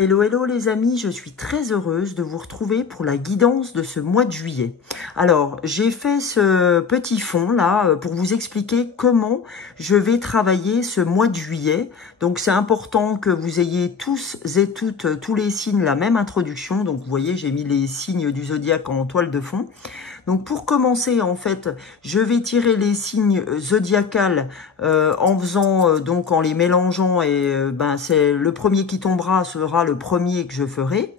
Hello, hello les amis, je suis très heureuse de vous retrouver pour la guidance de ce mois de juillet. Alors, j'ai fait ce petit fond là pour vous expliquer comment je vais travailler ce mois de juillet. Donc, c'est important que vous ayez tous et toutes, tous les signes, la même introduction. Donc, vous voyez, j'ai mis les signes du zodiaque en toile de fond. Donc pour commencer, en fait, je vais tirer les signes zodiacales en faisant donc en les mélangeant et c'est le premier qui tombera sera le premier que je ferai.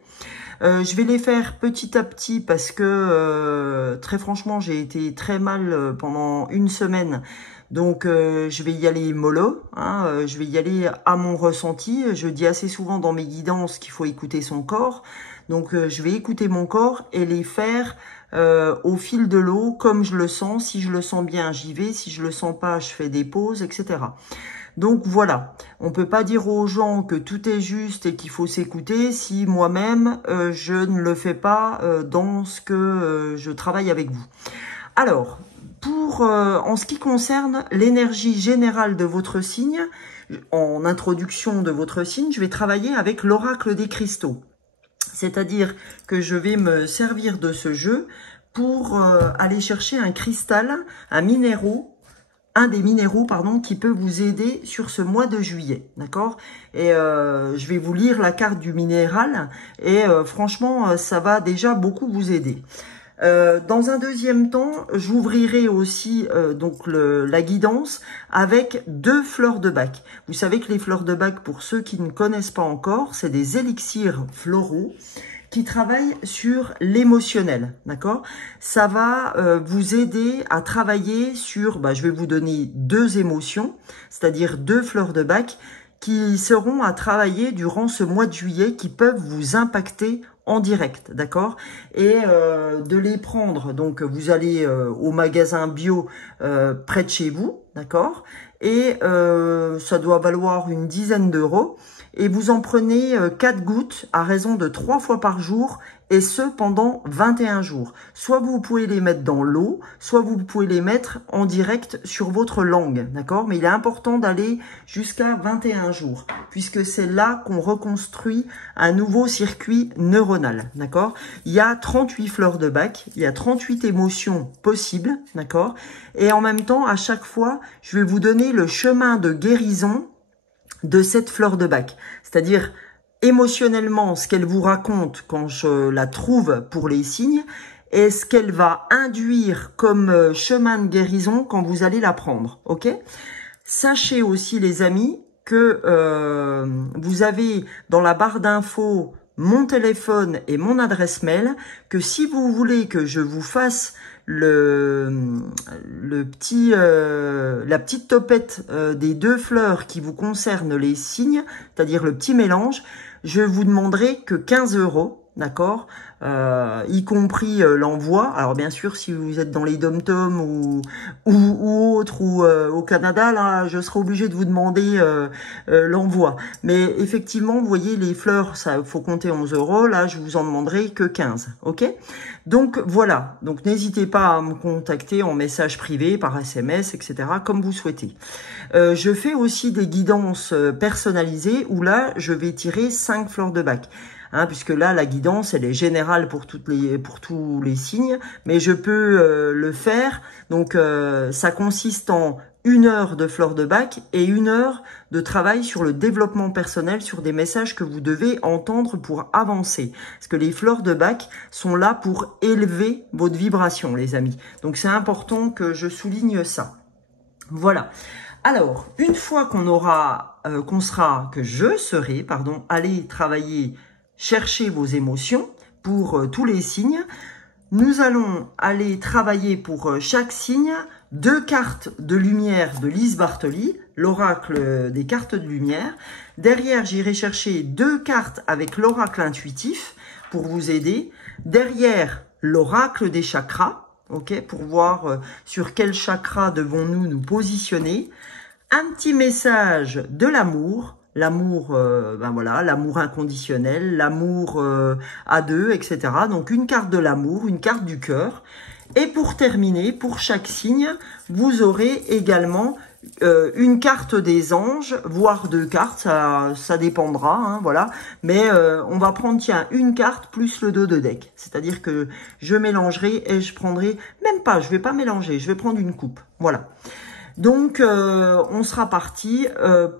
Je vais les faire petit à petit parce que très franchement, j'ai été très mal pendant une semaine. Donc je vais y aller mollo, je vais y aller à mon ressenti. Je dis assez souvent dans mes guidances qu'il faut écouter son corps. Donc je vais écouter mon corps et les faire au fil de l'eau, comme je le sens. Si je le sens bien, j'y vais. Si je le sens pas, je fais des pauses, etc. Donc voilà, on peut pas dire aux gens que tout est juste et qu'il faut s'écouter si moi-même je ne le fais pas dans ce que je travaille avec vous. Alors, en ce qui concerne l'énergie générale de votre signe, en introduction de votre signe, je vais travailler avec l'oracle des cristaux. C'est-à-dire que je vais me servir de ce jeu pour aller chercher un cristal, un des minéraux, qui peut vous aider sur ce mois de juillet, d'accord? Et je vais vous lire la carte du minéral et franchement, ça va déjà beaucoup vous aider. Dans un deuxième temps, j'ouvrirai aussi la guidance avec 2 fleurs de bac. Vous savez que les fleurs de bac, pour ceux qui ne connaissent pas encore, c'est des élixirs floraux qui travaillent sur l'émotionnel, d'accord? Ça va vous aider à travailler sur, je vais vous donner 2 émotions, c'est-à-dire 2 fleurs de bac qui seront à travailler durant ce mois de juillet, qui peuvent vous impacter en direct, d'accord? Et de les prendre, donc vous allez au magasin bio près de chez vous, d'accord? Et ça doit valoir une dizaine d'euros. Et vous en prenez 4 gouttes à raison de 3 fois par jour, et ce pendant 21 jours. Soit vous pouvez les mettre dans l'eau, soit vous pouvez les mettre en direct sur votre langue, d'accord? Mais il est important d'aller jusqu'à 21 jours, puisque c'est là qu'on reconstruit un nouveau circuit neuronal, d'accord? Il y a 38 fleurs de bac, il y a 38 émotions possibles, d'accord? Et en même temps, à chaque fois, je vais vous donner le chemin de guérison de cette fleur de bac, c'est-à-dire émotionnellement ce qu'elle vous raconte quand je la trouve pour les signes et ce qu'elle va induire comme chemin de guérison quand vous allez la prendre, ok? Sachez aussi les amis que vous avez dans la barre d'infos mon téléphone et mon adresse mail, que si vous voulez que je vous fasse la petite topette des 2 fleurs qui vous concernent les signes, c'est-à-dire le petit mélange, je vous demanderai que 15 euros, d'accord, y compris l'envoi. Alors bien sûr, si vous êtes dans les dom-toms ou autres, ou au Canada, là, je serai obligé de vous demander l'envoi. Mais effectivement, vous voyez, les fleurs, ça faut compter 11 euros. Là, je vous en demanderai que 15, ok? Donc voilà, donc n'hésitez pas à me contacter en message privé, par SMS, etc., comme vous souhaitez. Je fais aussi des guidances personnalisées où là, je vais tirer 5 fleurs de bac. Puisque là, la guidance, elle est générale pour tous les signes, mais je peux le faire. Donc, ça consiste en 1 heure de fleurs de bac et 1 heure de travail sur le développement personnel, sur des messages que vous devez entendre pour avancer. Parce que les fleurs de bac sont là pour élever votre vibration, les amis. Donc, c'est important que je souligne ça. Voilà. Alors, une fois que je serai, allé travailler, chercher vos émotions pour tous les signes, nous allons aller travailler pour chaque signe 2 cartes de lumière de Lise Bartoli, l'oracle des cartes de lumière. Derrière, j'irai chercher 2 cartes avec l'oracle intuitif pour vous aider. Derrière, l'oracle des chakras, ok, pour voir sur quel chakra devons-nous nous positionner. Un petit message de l'amour. L'amour, l'amour inconditionnel, l'amour à 2, etc. Donc une carte de l'amour, une carte du cœur. Et pour terminer, pour chaque signe, vous aurez également une carte des anges, voire 2 cartes, ça dépendra, hein, voilà. Mais on va prendre, tiens, une carte plus le dos de deck. C'est-à-dire que je mélangerai et je prendrai, même pas, je vais pas mélanger, je vais prendre une coupe, voilà. Donc, on sera parti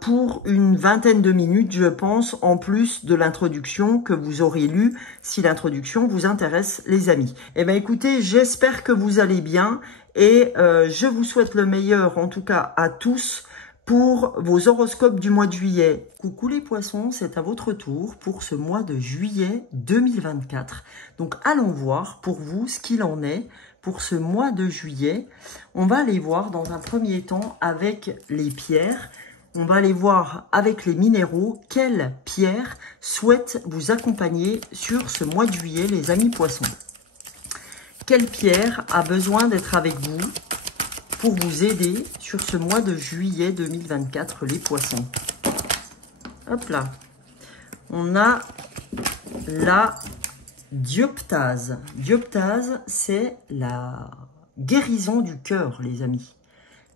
pour une vingtaine de minutes, je pense, en plus de l'introduction que vous aurez lue, si l'introduction vous intéresse, les amis. Eh bien, écoutez, j'espère que vous allez bien et je vous souhaite le meilleur, en tout cas à tous, pour vos horoscopes du mois de juillet. Coucou les poissons, c'est à votre tour pour ce mois de juillet 2024. Donc, allons voir pour vous ce qu'il en est pour ce mois de juillet. On va aller voir dans un premier temps avec les pierres. On va aller voir avec les minéraux quelles pierres souhaitent vous accompagner sur ce mois de juillet, les amis poissons. Quelle pierre a besoin d'être avec vous pour vous aider sur ce mois de juillet 2024, les poissons? Hop là. On a la dioptase. Dioptase, c'est la guérison du cœur, les amis.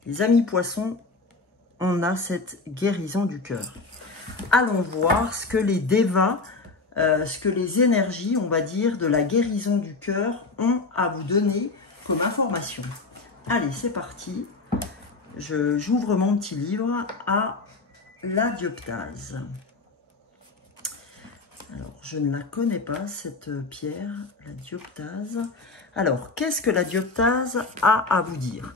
Les amis poissons, on a cette guérison du cœur. Allons voir ce que les devas, ce que les énergies, on va dire, de la guérison du cœur ont à vous donner comme information. Allez, c'est parti. J'ouvre mon petit livre à la dioptase. Alors, je ne la connais pas, cette pierre, la dioptase. Alors, qu'est-ce que la dioptase a à vous dire?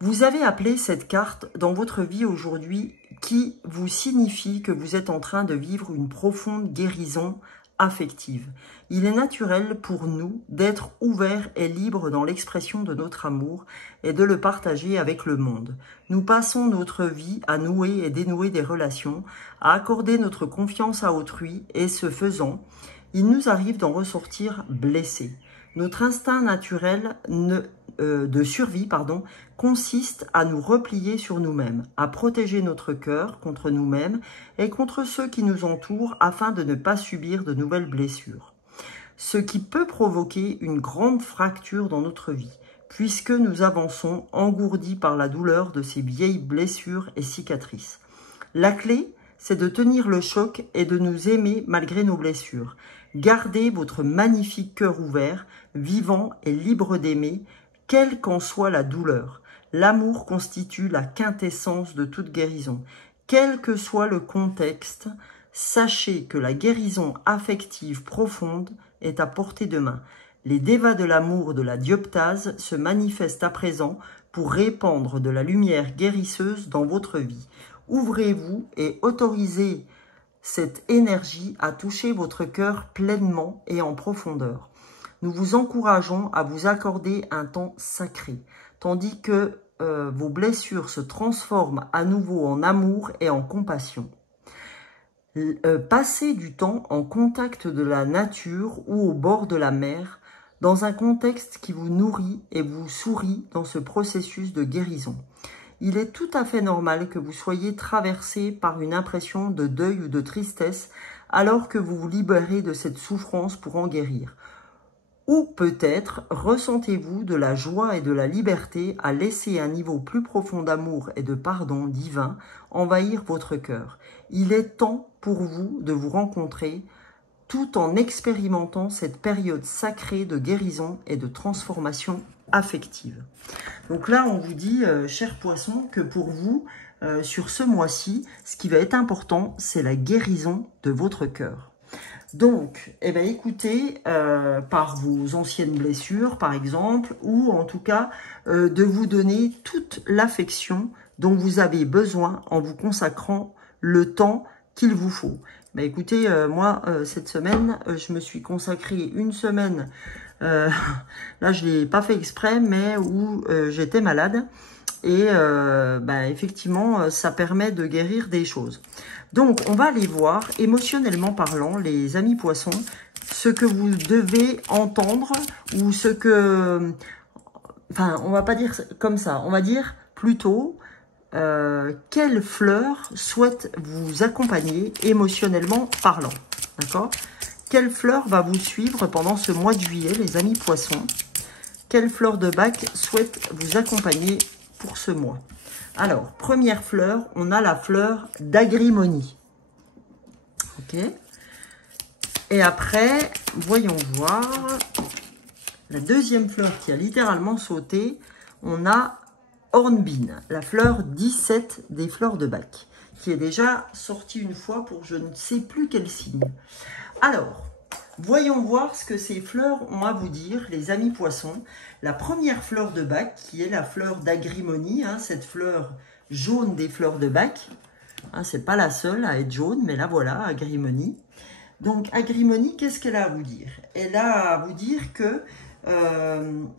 Vous avez appelé cette carte dans votre vie aujourd'hui qui vous signifie que vous êtes en train de vivre une profonde guérison affective. Il est naturel pour nous d'être ouverts et libres dans l'expression de notre amour et de le partager avec le monde. Nous passons notre vie à nouer et dénouer des relations, à accorder notre confiance à autrui et ce faisant, il nous arrive d'en ressortir blessés. Notre instinct naturel de survie consiste à nous replier sur nous-mêmes, à protéger notre cœur contre nous-mêmes et contre ceux qui nous entourent afin de ne pas subir de nouvelles blessures. Ce qui peut provoquer une grande fracture dans notre vie, puisque nous avançons engourdis par la douleur de ces vieilles blessures et cicatrices. La clé, c'est de tenir le choc et de nous aimer malgré nos blessures. Gardez votre magnifique cœur ouvert, vivant et libre d'aimer, quelle qu'en soit la douleur. L'amour constitue la quintessence de toute guérison. Quel que soit le contexte, sachez que la guérison affective profonde est à portée de main. Les devas de l'amour de la dioptase se manifestent à présent pour répandre de la lumière guérisseuse dans votre vie. Ouvrez-vous et autorisez cette énergie à toucher votre cœur pleinement et en profondeur. Nous vous encourageons à vous accorder un temps sacré, tandis que vos blessures se transforment à nouveau en amour et en compassion. Passez du temps en contact de la nature ou au bord de la mer, dans un contexte qui vous nourrit et vous sourit dans ce processus de guérison. Il est tout à fait normal que vous soyez traversé par une impression de deuil ou de tristesse alors que vous vous libérez de cette souffrance pour en guérir. Ou peut-être ressentez-vous de la joie et de la liberté à laisser un niveau plus profond d'amour et de pardon divin envahir votre cœur. Il est temps pour vous de vous rencontrer tout en expérimentant cette période sacrée de guérison et de transformation affective. Donc là, on vous dit, chers poissons, que pour vous, sur ce mois-ci, ce qui va être important, c'est la guérison de votre cœur. Donc, eh bien, écoutez, par vos anciennes blessures, par exemple, ou en tout cas, de vous donner toute l'affection dont vous avez besoin en vous consacrant le temps qu'il vous faut. Ben, écoutez, moi, cette semaine, je me suis consacré une semaine, là, je ne l'ai pas fait exprès, mais où j'étais malade. Et ben, effectivement, ça permet de guérir des choses. Donc, on va aller voir, émotionnellement parlant, les amis poissons, ce que vous devez entendre ou ce que... Enfin, on va pas dire comme ça, on va dire plutôt quelle fleur souhaite vous accompagner émotionnellement parlant. D'accord? Quelle fleur va vous suivre pendant ce mois de juillet, les amis poissons? Quelle fleur de bac souhaite vous accompagner pour ce mois. Alors, première fleur, on a la fleur d'agrimony. Ok. Et après, voyons voir, la deuxième fleur qui a littéralement sauté, on a Hornbeam, la fleur 17 des fleurs de Bach, qui est déjà sortie une fois pour je ne sais plus quel signe. Alors, voyons voir ce que ces fleurs ont à vous dire, les amis poissons. La première fleur de Bach, qui est la fleur d'agrimony, hein, cette fleur jaune des fleurs de Bach. Hein, c'est pas la seule à être jaune, mais là voilà, agrimony. Donc, agrimony, qu'est-ce qu'elle a à vous dire? Elle a à vous dire que,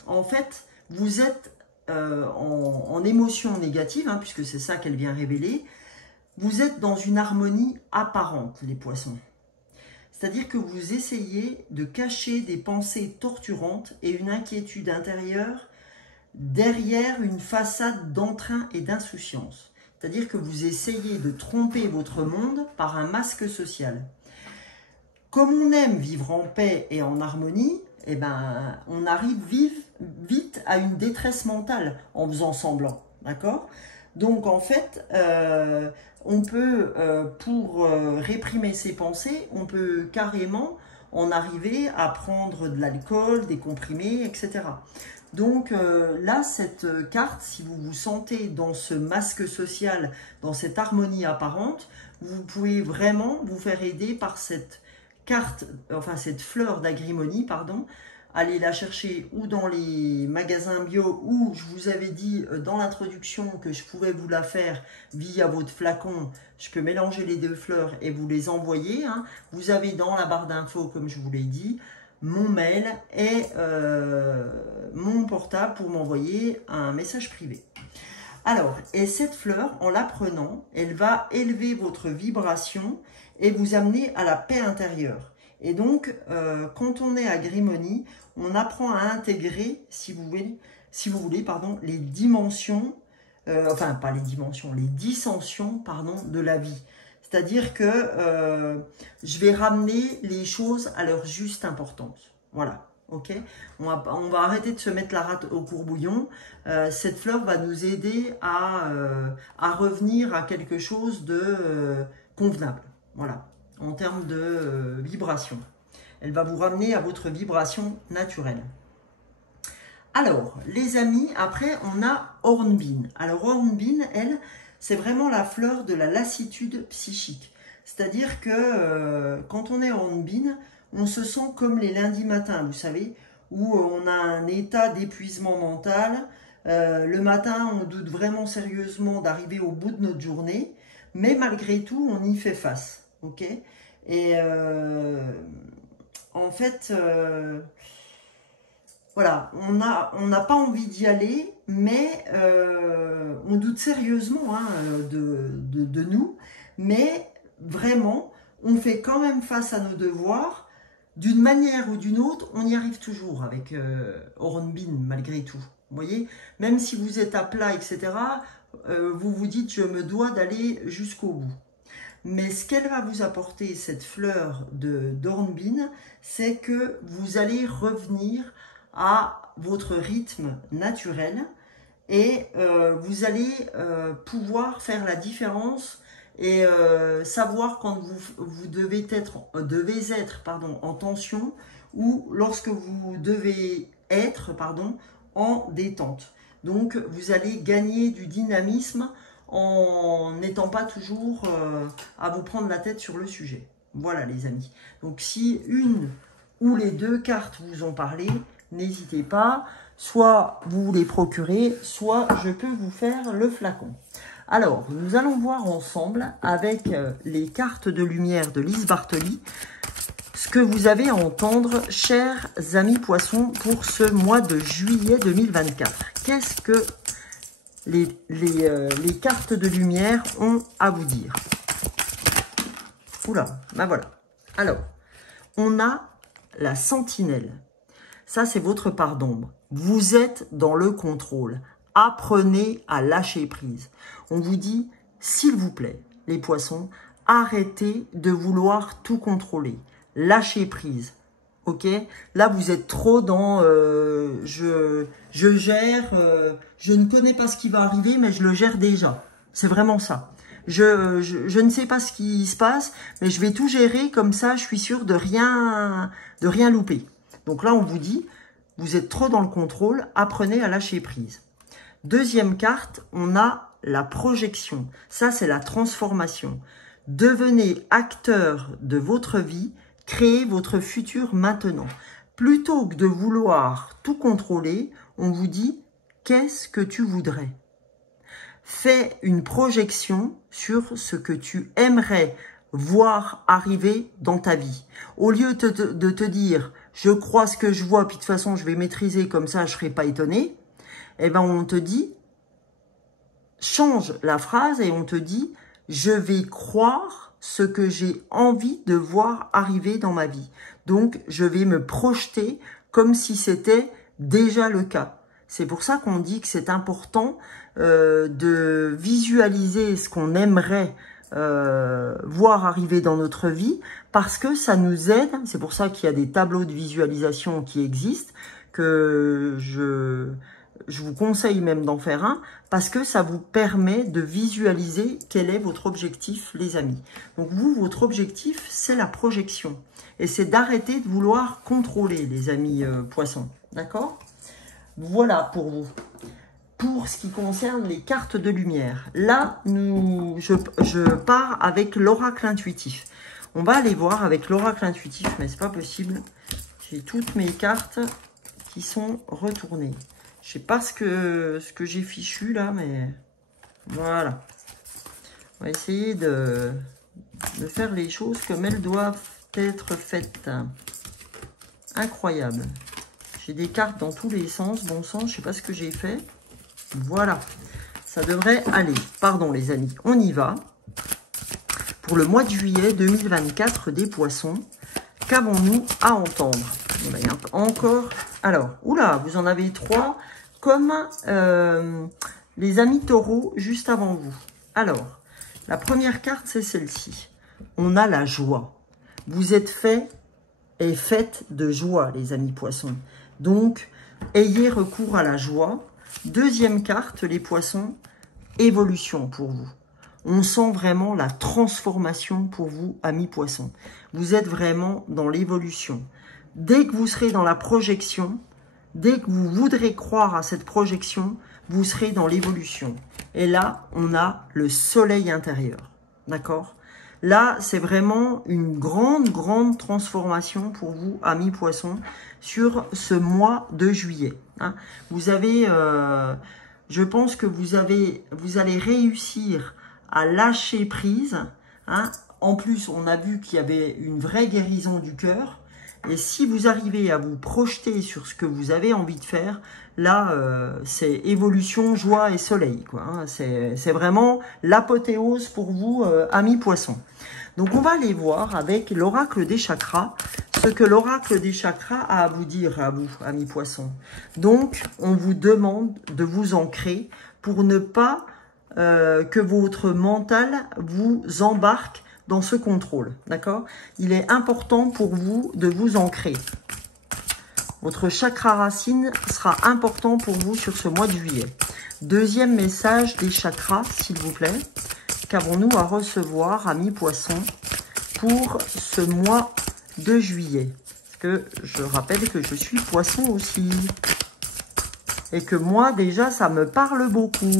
en fait, vous êtes en émotion négative, hein, puisque c'est ça qu'elle vient révéler. Vous êtes dans une harmonie apparente, les poissons. C'est-à-dire que vous essayez de cacher des pensées torturantes et une inquiétude intérieure derrière une façade d'entrain et d'insouciance. C'est-à-dire que vous essayez de tromper votre monde par un masque social. Comme on aime vivre en paix et en harmonie, eh ben, on arrive vite à une détresse mentale en faisant semblant. D'accord ? Donc, en fait, on peut, pour réprimer ses pensées, on peut carrément en arriver à prendre de l'alcool, des comprimés, etc. Donc là, cette carte, si vous vous sentez dans ce masque social, dans cette harmonie apparente, vous pouvez vraiment vous faire aider par cette carte, enfin cette fleur d'agrimony, pardon. Allez la chercher ou dans les magasins bio, ou je vous avais dit dans l'introduction que je pouvais vous la faire via votre flacon. Je peux mélanger les deux fleurs et vous les envoyer. Hein. Vous avez dans la barre d'infos, comme je vous l'ai dit, mon mail et mon portable pour m'envoyer un message privé. Alors, et cette fleur, en la prenant, elle va élever votre vibration et vous amener à la paix intérieure. Et donc, quand on est à agrimony, on apprend à intégrer, si vous voulez, pardon, les dimensions, enfin pas les dimensions, les dissensions, pardon, de la vie. C'est-à-dire que je vais ramener les choses à leur juste importance. Voilà, ok. On va arrêter de se mettre la rate au courbouillon. Cette fleur va nous aider à revenir à quelque chose de convenable. Voilà, en termes de vibration. Elle va vous ramener à votre vibration naturelle. Alors, les amis, après, on a Hornbeam. Alors, Hornbeam, elle, c'est vraiment la fleur de la lassitude psychique. C'est-à-dire que quand on est Hornbeam, on se sent comme les lundis matins, vous savez, où on a un état d'épuisement mental. Le matin, on doute vraiment sérieusement d'arriver au bout de notre journée, mais malgré tout, on y fait face. Ok ? Et en fait, voilà, on n'a pas envie d'y aller, mais on doute sérieusement hein, de nous. Mais vraiment, on fait quand même face à nos devoirs. D'une manière ou d'une autre, on y arrive toujours avec Hornbeam, malgré tout. Vous voyez, même si vous êtes à plat, etc., vous vous dites, je me dois d'aller jusqu'au bout. Mais ce qu'elle va vous apporter, cette fleur d'Hornbeam, c'est que vous allez revenir à votre rythme naturel et vous allez pouvoir faire la différence et savoir quand vous devez être en tension ou lorsque vous devez être en détente. Donc, vous allez gagner du dynamisme en n'étant pas toujours à vous prendre la tête sur le sujet. Voilà les amis. Donc si une ou les deux cartes vous ont parlé, n'hésitez pas. Soit vous les procurez, soit je peux vous faire le flacon. Alors, nous allons voir ensemble avec les cartes de lumière de Lise Bartoli ce que vous avez à entendre, chers amis poissons, pour ce mois de juillet 2024. Qu'est-ce que les cartes de lumière ont à vous dire? Oula, ben voilà. Alors, on a la sentinelle. Ça, c'est votre part d'ombre. Vous êtes dans le contrôle. Apprenez à lâcher prise. On vous dit, s'il vous plaît, les poissons, arrêtez de vouloir tout contrôler. Lâchez prise. ok? Là, vous êtes trop dans je gère, je ne connais pas ce qui va arriver, mais je le gère déjà. C'est vraiment ça. Je ne sais pas ce qui se passe, mais je vais tout gérer comme ça, je suis sûre de rien louper. Donc là, on vous dit, vous êtes trop dans le contrôle, apprenez à lâcher prise. Deuxième carte, on a la projection. Ça, c'est la transformation. Devenez acteur de votre vie, créez votre futur maintenant. Plutôt que de vouloir tout contrôler, on vous dit, qu'est-ce que tu voudrais ? Fais une projection sur ce que tu aimerais voir arriver dans ta vie. Au lieu de te dire, je crois ce que je vois, puis de toute façon, je vais maîtriser, comme ça, je ne serai pas étonné. Eh ben, on te dit, change la phrase et on te dit, je vais croire ce que j'ai envie de voir arriver dans ma vie. Donc, je vais me projeter comme si c'était déjà le cas. C'est pour ça qu'on dit que c'est important de visualiser ce qu'on aimerait voir arriver dans notre vie, parce que ça nous aide. C'est pour ça qu'il y a des tableaux de visualisation qui existent, que je vous conseille même d'en faire un, parce que ça vous permet de visualiser quel est votre objectif, les amis. Donc vous, votre objectif, c'est la projection. Et c'est d'arrêter de vouloir contrôler, les amis poissons. D'accord ? Voilà pour vous. Pour ce qui concerne les cartes de lumière, là, je pars avec l'oracle intuitif. On va aller voir avec l'oracle intuitif, mais c'est pas possible. J'ai toutes mes cartes qui sont retournées. Je sais pas ce que j'ai fichu là, mais voilà. On va essayer de faire les choses comme elles doivent être faites. Incroyable. J'ai des cartes dans tous les sens, bon sang, je sais pas ce que j'ai fait. Voilà, ça devrait aller. Pardon les amis, on y va. Pour le mois de juillet 2024 des poissons, qu'avons-nous à entendre? Il y a encore... Alors, oula, vous en avez 3, comme les amis taureaux juste avant vous. Alors, la première carte, c'est celle-ci. On a la joie. Vous êtes fait et faites de joie, les amis poissons. Donc, ayez recours à la joie. Deuxième carte, les poissons, évolution pour vous. On sent vraiment la transformation pour vous, amis poissons. Vous êtes vraiment dans l'évolution. Dès que vous serez dans la projection, dès que vous voudrez croire à cette projection, vous serez dans l'évolution. Et là, on a le soleil intérieur. D'accord ? Là, c'est vraiment une grande transformation pour vous, amis poissons, sur ce mois de juillet. Hein. Vous avez, je pense que vous allez réussir à lâcher prise. Hein. En plus, on a vu qu'il y avait une vraie guérison du cœur. Et si vous arrivez à vous projeter sur ce que vous avez envie de faire, là, c'est évolution, joie et soleil, quoi. Hein. C'est vraiment l'apothéose pour vous, amis poissons. Donc, on va aller voir avec l'oracle des chakras, ce que l'oracle des chakras a à vous dire, à vous, amis poissons. Donc, on vous demande de vous ancrer pour ne pas que votre mental vous embarque dans ce contrôle, d'accord? Il est important pour vous de vous ancrer. Votre chakra racine sera important pour vous sur ce mois de juillet. Deuxième message des chakras, s'il vous plaît. Qu'avons-nous à recevoir, amis poissons, pour ce mois de juillet? Parce que je rappelle que je suis poisson aussi. Et que moi, déjà, ça me parle beaucoup.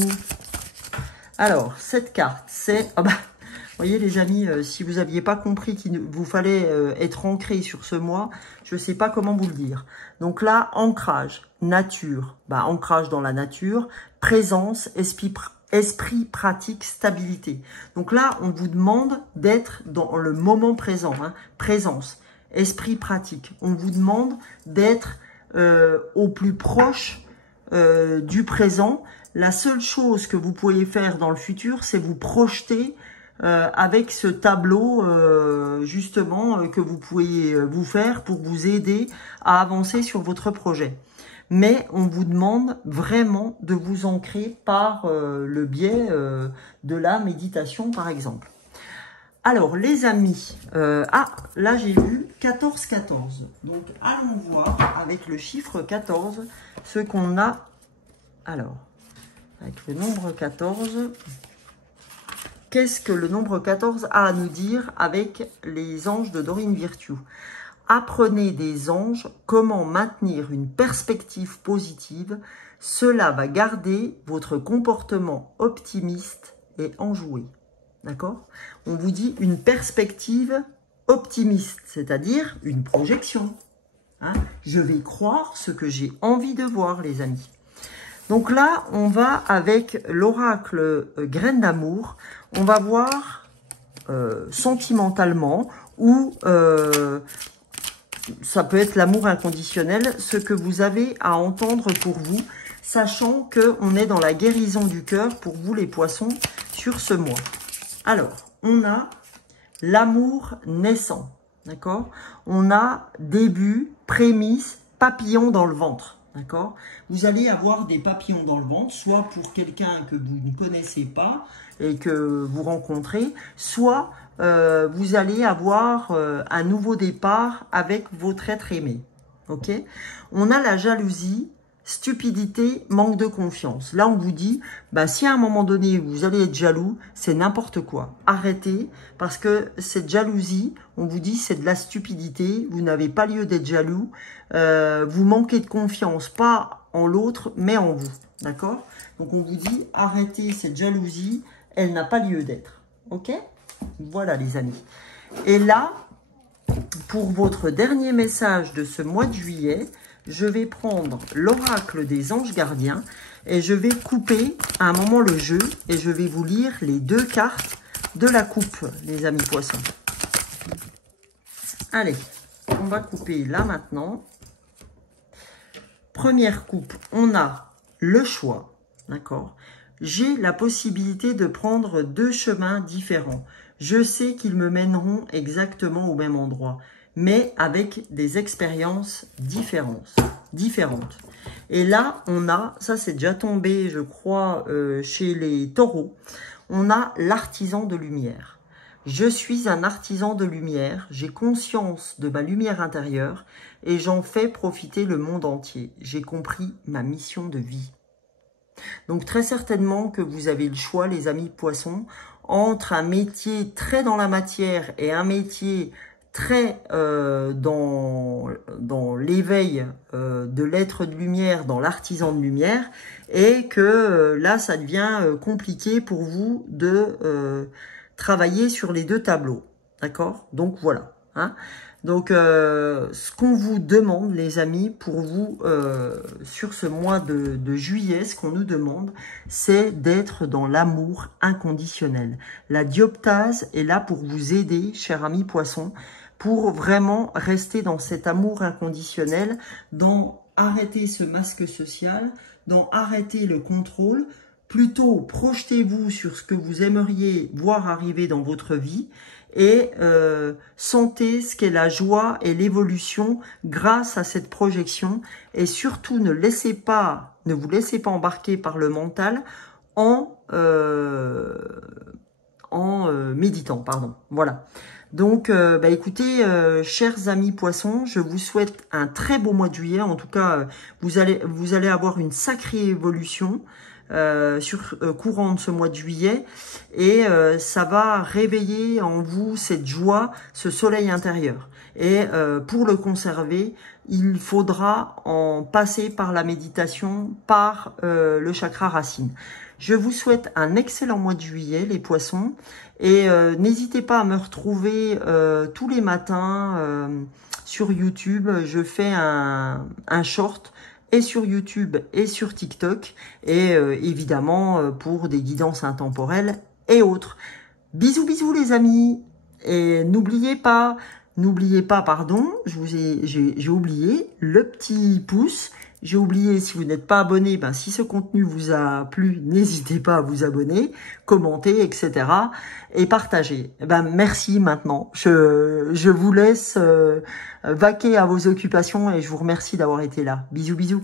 Alors, cette carte, c'est... Ah bah, vous voyez les amis, si vous n'aviez pas compris qu'il vous fallait être ancré sur ce mois, je ne sais pas comment vous le dire. Donc là, ancrage, nature, bah, ancrage dans la nature, présence, esprit pratique, stabilité. Donc là, on vous demande d'être dans le moment présent, hein, présence, esprit pratique. On vous demande d'être au plus proche du présent. La seule chose que vous pouvez faire dans le futur, c'est vous projeter avec ce tableau justement que vous pouvez vous faire pour vous aider à avancer sur votre projet. Mais on vous demande vraiment de vous ancrer par le biais de la méditation par exemple. Alors, les amis, là j'ai vu 14-14. Donc, allons voir avec le chiffre 14 ce qu'on a. Alors, avec le nombre 14, qu'est-ce que le nombre 14 a à nous dire avec les anges de Dorine Virtue? Apprenez des anges comment maintenir une perspective positive. Cela va garder votre comportement optimiste et enjoué. D'accord? On vous dit une perspective optimiste, c'est-à-dire une projection. Hein? Je vais croire ce que j'ai envie de voir, les amis. Donc là, on va avec l'oracle Graine d'amour. On va voir sentimentalement ou ça peut être l'amour inconditionnel, ce que vous avez à entendre pour vous, sachant qu'on est dans la guérison du cœur pour vous les poissons sur ce mois. Alors, on a l'amour naissant, d'accord? On a début, prémisse, papillon dans le ventre, d'accord? Vous allez avoir des papillons dans le ventre, soit pour quelqu'un que vous ne connaissez pas et que vous rencontrez, soit vous allez avoir un nouveau départ avec votre être aimé, ok? On a la jalousie, stupidité, manque de confiance. Là, on vous dit, bah, si à un moment donné, vous allez être jaloux, c'est n'importe quoi. Arrêtez, parce que cette jalousie, on vous dit, c'est de la stupidité. Vous n'avez pas lieu d'être jaloux. Vous manquez de confiance, pas en l'autre, mais en vous. D'accord? Donc, on vous dit, arrêtez cette jalousie. Elle n'a pas lieu d'être. Ok? Voilà, les amis. Et là, pour votre dernier message de ce mois de juillet, je vais prendre l'oracle des anges gardiens et je vais couper à un moment le jeu et je vais vous lire les deux cartes de la coupe, les amis poissons. Allez, on va couper là maintenant. Première coupe, on a le choix, d'accord? J'ai la possibilité de prendre deux chemins différents. Je sais qu'ils me mèneront exactement au même endroit, mais avec des expériences différentes. Et là, on a, ça c'est déjà tombé, je crois, chez les taureaux, on a l'artisan de lumière. Je suis un artisan de lumière, j'ai conscience de ma lumière intérieure et j'en fais profiter le monde entier. J'ai compris ma mission de vie. Donc très certainement que vous avez le choix, les amis poissons, entre un métier très dans la matière et un métier très dans l'éveil de l'être de lumière, dans l'artisan de lumière, et que là, ça devient compliqué pour vous de travailler sur les deux tableaux. D'accord? Donc voilà. Hein? Donc, ce qu'on vous demande, les amis, pour vous, sur ce mois de juillet, ce qu'on nous demande, c'est d'être dans l'amour inconditionnel. La dioptase est là pour vous aider, chers amis poissons, pour vraiment rester dans cet amour inconditionnel, dans arrêter ce masque social, dans arrêter le contrôle. Plutôt, projetez-vous sur ce que vous aimeriez voir arriver dans votre vie et sentez ce qu'est la joie et l'évolution grâce à cette projection. Et surtout, ne vous laissez pas embarquer par le mental en méditant, pardon. Voilà. Donc, écoutez, chers amis poissons, je vous souhaite un très beau mois de juillet. En tout cas, vous allez avoir une sacrée évolution courant de ce mois de juillet et ça va réveiller en vous cette joie, ce soleil intérieur. Et pour le conserver, il faudra en passer par la méditation, par le chakra racine. Je vous souhaite un excellent mois de juillet, les poissons. Et n'hésitez pas à me retrouver tous les matins sur YouTube. Je fais un short et sur YouTube et sur TikTok. Et évidemment pour des guidances intemporelles et autres. Bisous, bisous les amis. Et n'oubliez pas, pardon, j'ai oublié le petit pouce. J'ai oublié, si vous n'êtes pas abonné, si ce contenu vous a plu, n'hésitez pas à vous abonner, commenter, etc. et partager. Merci maintenant. Je vous laisse vaquer à vos occupations et je vous remercie d'avoir été là. Bisous, bisous.